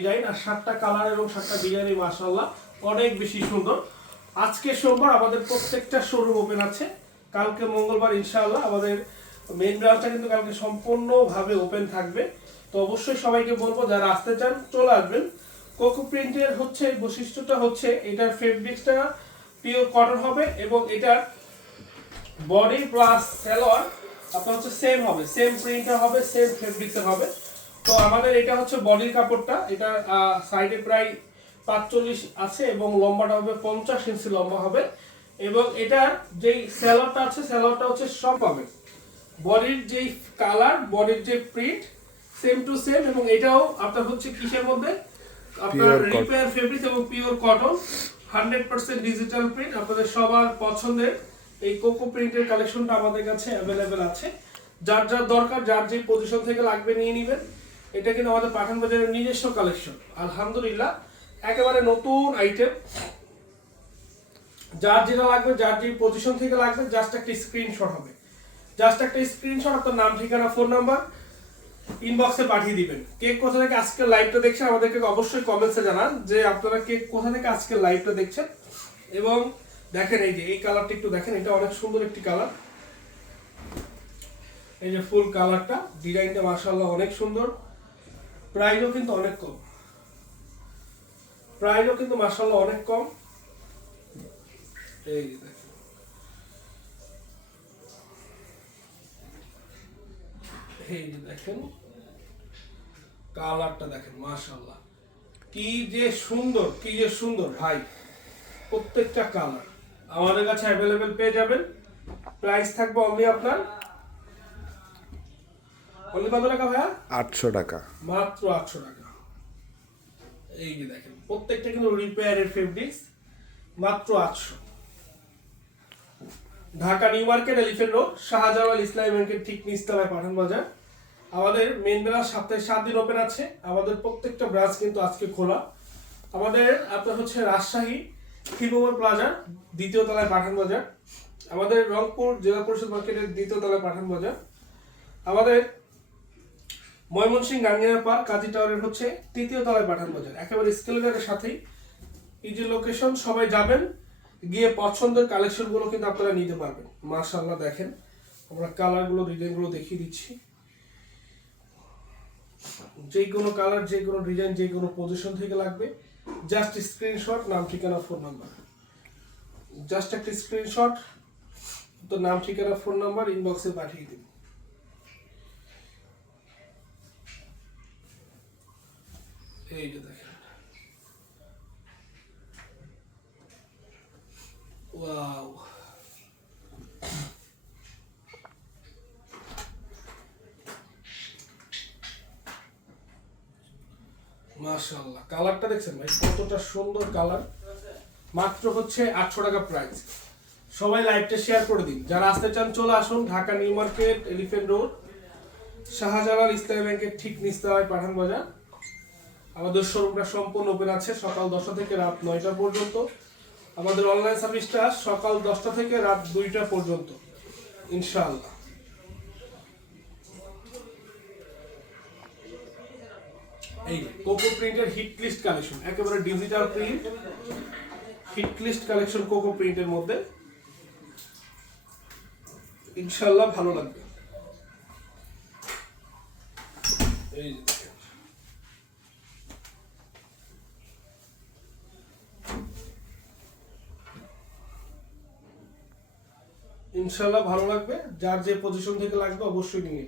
Design আর সাতটা colour এবং সাতটা ডিজাইনই মাসাল্লাহ অনেক বেশি সুন্দর। আজকে সোমবার আমাদের প্রত্যেকটা শোরুম ওপেন আছে। কালকে মঙ্গলবার ইনশাআল্লাহ আমাদের মেইন ব্রাঞ্চটা কিন্তু কালকে সম্পূর্ণভাবে ওপেন থাকবে। তো অবশ্যই সবাইকে বলব, যারা আসতে চান, চলে আসবেন। কোকো প্রিন্টের হচ্ছে বৈশিষ্ট্যটা হচ্ছে, এটার ফেব্রিক্সটা পিওর কটন হবে এবং এটার বডি প্লাস সেলোয়ার, আপনার হচ্ছে সেম হবে। সেম প্রিন্টার হবে সেম ফেব্রিক্সের হবে। তো আমাদের এটা হচ্ছে বডির কাপড়টা। এটা সাইডে প্রায় পাঁচচল্লিশ আছে এবং লম্বাটা হবে পঞ্চাশ ইঞ্চি লম্বা হবে। এবং এটার যেই স্যালোয়ারটা আছে স্যালোয়ারটা হচ্ছে সব পাবে। বডির যেই কালার বডির যে প্রিন্ট সেম টু সেম এবং এটাও আপনার হচ্ছে কিসের মধ্যে? আপনার রিপেয়ার ফেব্রিক এবং pure cotton hundred percent digital print আপনাদের সবার পছন্দের এই কোকো প্রিন্টের কালেকশনটা আমাদের কাছে অ্যাভেলেবেল আছে। যার যার দরকার যার যে পজিশন থেকে লাগবে নিয়ে নেবেন। এটা কিন্তু আমাদের পাঠান বাজারের নিজস্ব কালেকশন আলহামদুলিল্লাহ, একেবারে নতুন আইটেম যার যেটা লাগবে, যার যে পজিশন থেকে লাগবে জাস্ট একটা স্ক্রিনশট হবে। জাস্ট একটা স্ক্রিনশট আপনার নাম, ঠিকানা ফোন নাম্বার ইনবক্সে পাঠিয়ে দিবেন। কেক কোথা থেকে আজকে লাইভটা দেখছেন আমাদেরকে অবশ্যই কমেন্টসে জানান যে আপনারা কেক কোথা থেকে আজকে লাইভটা দেখছেন। এবং দেখেন এই যে, এই কালারটা একটু দেখেন, এটা অনেক সুন্দর একটি কালার এই যে ফুল কালারটা ডিজাইনটা মাশাআল্লাহ অনেক সুন্দর। প্রাইসও কিন্তু অনেক কম। প্রাইজও কিন্তু মাশাআল্লাহ অনেক কম। এই দেখেন। এই দেখেন। কালারটা দেখেন, মাশাআল্লাহ। কি যে সুন্দর, কি যে সুন্দর, ভাই। প্রত্যেকটা কালার। আমাদের কাছে অ্যাভেলেবেল পেয়ে যাবেন। প্রাইস থাকবে অনলি আপনার অনলি কত টাকা ভাইয়া? আটশো টাকা। মাত্র আটশো টাকা। এই যে দেখেন প্রত্যেকটা কিন্তু রিপেয়ারের ফেব্রিক্স মাত্র আটশো। Dhaka new market elephant road Shahjalal Islami ব্যাংকের ঠিক নিচতলায় পাঠান বাজার। আমাদের মেন ব্রাঞ্চ সপ্তাহে সাত দিন ওপেন আছে। আমাদের প্রত্যেকটা ব্রাঞ্চ কিন্তু আজকে খোলা। আমাদের আপনার হচ্ছে রাজশাহী ফিবোমর প্লাজা দ্বিতীয় তলায় পাঠান বাজার। আমাদের রংপুর জেলা পরিষদ মার্কেটের দ্বিতীয় তলায় পাঠান বাজার। আমাদের ময়মনসিংহ গাঙ্গিনা পার্ক, কাজী টাওয়ারের হচ্ছে তৃতীয় তলায় পাঠান বাজার। একেবারে স্কেলেটারের সাথেই এই যে লোকেশন সবাই যাবেন, গিয়ে পছন্দের কালেকশনগুলো কিন্তু আপনারা নিতে পারবেন। মাশাআল্লাহ দেখেন, আমরা কালারগুলো ডিজাইনগুলো দেখিয়ে দিচ্ছি। যে কোনো কালার যে কোনো ডিজাইন যে কোনো পজিশন থেকে লাগবে। জাস্ট স্ক্রিনশট নাম, ঠিকানা ফোন নাম্বার জাস্ট একটা স্ক্রিনশট তো নাম, ঠিকানা ফোন নাম্বার ইনবক্সে পাঠিয়ে দিন। এই যে দেখেন ওয়াও। কালারটা দেখছেন ভাই? কতটা সুন্দর কালার। মাত্র হচ্ছে আটশো টাকা প্রাইস সবাই লাইভটা শেয়ার করে দিন। যারা আসতে চান, চলে আসুন Dhaka New Market Elephant Road, Shahjalal Islami ব্যাংকের ঠিক নিচতলায় পাঠান বাজার আমাদের শোরুমটা সম্পূর্ণ ওপেন আছে সকাল দশটা থেকে রাত নয়টা পর্যন্ত। আমাদের অনলাইন সার্ভিসটা সকাল দশটা থেকে রাত দুইটা পর্যন্ত, ইনশাআল্লাহ। এই কোকো প্রিন্টের হিট লিস্ট কালেকশন একেবারে digital print hit list collection coco প্রিন্টের মধ্যে। ইনশাআল্লাহ ভালো লাগবে। এই যে দেখেন। ইনশাল্লাহ ভালো লাগবে। যার যে পজিশন থেকে লাগবে অবশ্যই নিয়ে